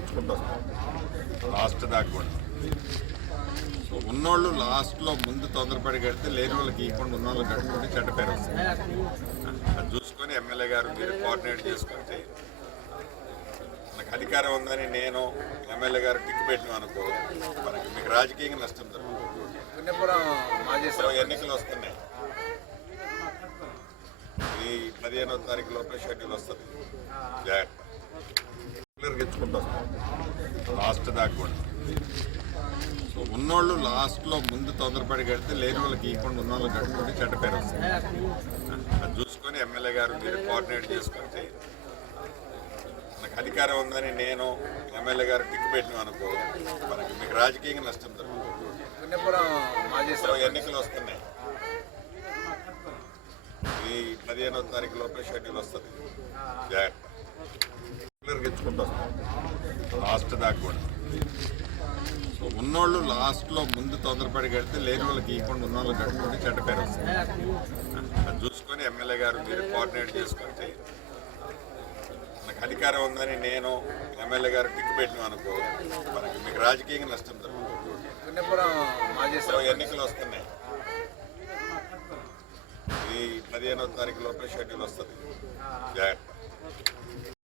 ఇచ్చుకుంటాం last దాకా కూడా. So ఉన్నోళ్ళు లాస్ట్లో ముందు తొందరపడి కడితే లేని వాళ్ళకి ఇవ్వకుండా ఉన్న వాళ్ళకి కట్టుకుంటే చెడ్డ పేరు వస్తుంది. అది చూసుకొని ఎమ్మెల్యే గారు మీరు కోఆర్డినేట్ చేసుకుంటే నాకు అధికారం ఉందని నేను ఎమ్మెల్యే గారు టిక్కు పెట్టిన అనుకో మనకి మీకు రాజకీయంగా నష్టం జరుగుతుంది. ఎన్నికలు వస్తున్నాయి, ఈ 15వ తారీఖు లోపల షెడ్యూల్ వస్తుంది. జాగ్రత్త ఇచ్చుకుంటాం లాస్ట్ దాకా కూడా. సో ఉన్నోళ్ళు లాస్ట్లో ముందు తొందరపడి కడితే లేని వాళ్ళకి ఇవ్వకుండా ఉన్న వాళ్ళకి కట్టుకుంటే చెడ్డ పేరు వస్తుంది. అది చూసుకొని ఎమ్మెల్యే గారు మీరు కోఆర్డినేట్ చేసుకుంటే నాకు అధికారం ఉందని నేను ఎమ్మెల్యే గారు టిక్కు పెట్టిన అనుకో మనకి మీకు రాజకీయంగా నష్టం జరుగుతుంది. ఎన్నికలు వస్తున్నాయి, ఈ 15వ తారీఖు లోపల షెడ్యూల్ వస్తుంది. జాగ్రత్త ఇచ్చుకుంటాం లాస్ట్ దాకా కూడా. సో ఉన్నోళ్ళు లాస్ట్లో ముందు తొందరపడి కడితే లేని వాళ్ళకి ఇవ్వకుండా ఉన్న వాళ్ళకి కట్టుకుంటే చెడ్డ పేరు వస్తుంది. అది చూసుకొని ఎమ్మెల్యే గారు మీరు కోఆర్డినేట్ చేసుకుంటే నాకు అధికారం ఉందని నేను ఎమ్మెల్యే గారు టిక్కు పెట్టిన అనుకో మనకి మీకు రాజకీయంగా నష్టం జరుగుతుంది. ఎన్నికలు వస్తున్నాయి, ఈ 15వ తారీఖు లోపల షెడ్యూల్ వస్తుంది. జాగ్రత్త.